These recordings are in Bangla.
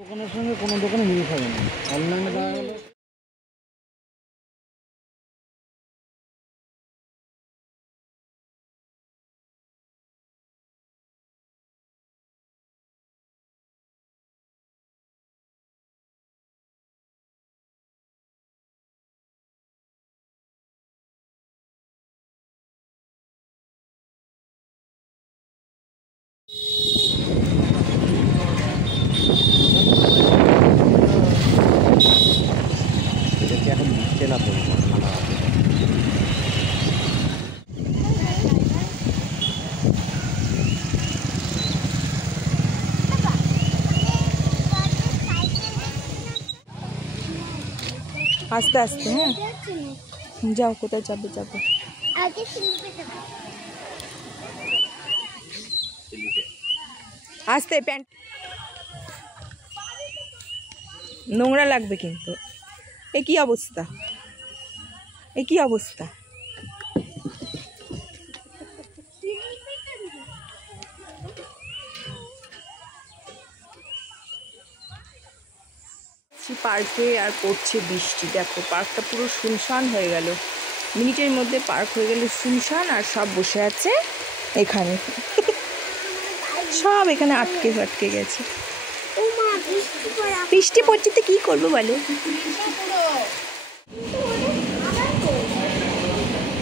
দোকানের সঙ্গে কোনো দোকানে মিল খাবে না, অনলাইনে দেখা গেলো। এখন দিচ্ছে না তো আস্তে আস্তে। হ্যাঁ যাও, কোথায় যাবে যাবে। আস্তে, প্যান্ট নোংরা লাগবে কিন্তু। এ কি অবস্থা, এ কি অবস্থা। পার্কে আর পড়ছে বৃষ্টি। দেখো পার্কটা পুরো শুনশান হয়ে গেল, মিনিটের মধ্যে পার্ক হয়ে গেল শুনশান। আর সব বসে আছে এখানে, সব এখানে আটকে আটকে গেছে। বৃষ্টি পড়ছে তো কি করবো বলো।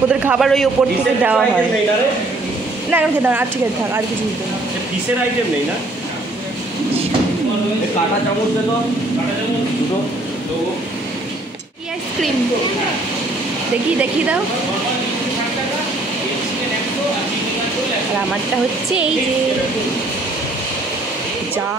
ওদের খাবার ওই ওপর থেকে দেওয়া হয় না। এখন খেতে আর ঠিক আছে, থাক, আর কিছু দিতে না। ফিশের আইটেম নেই না? কাঁটা চামচ দে তো, কাঁটা চামচ দুটো। কি আইসক্রিম দেখি, দেখি দাও। আর আমারটা হচ্ছে এই যে যা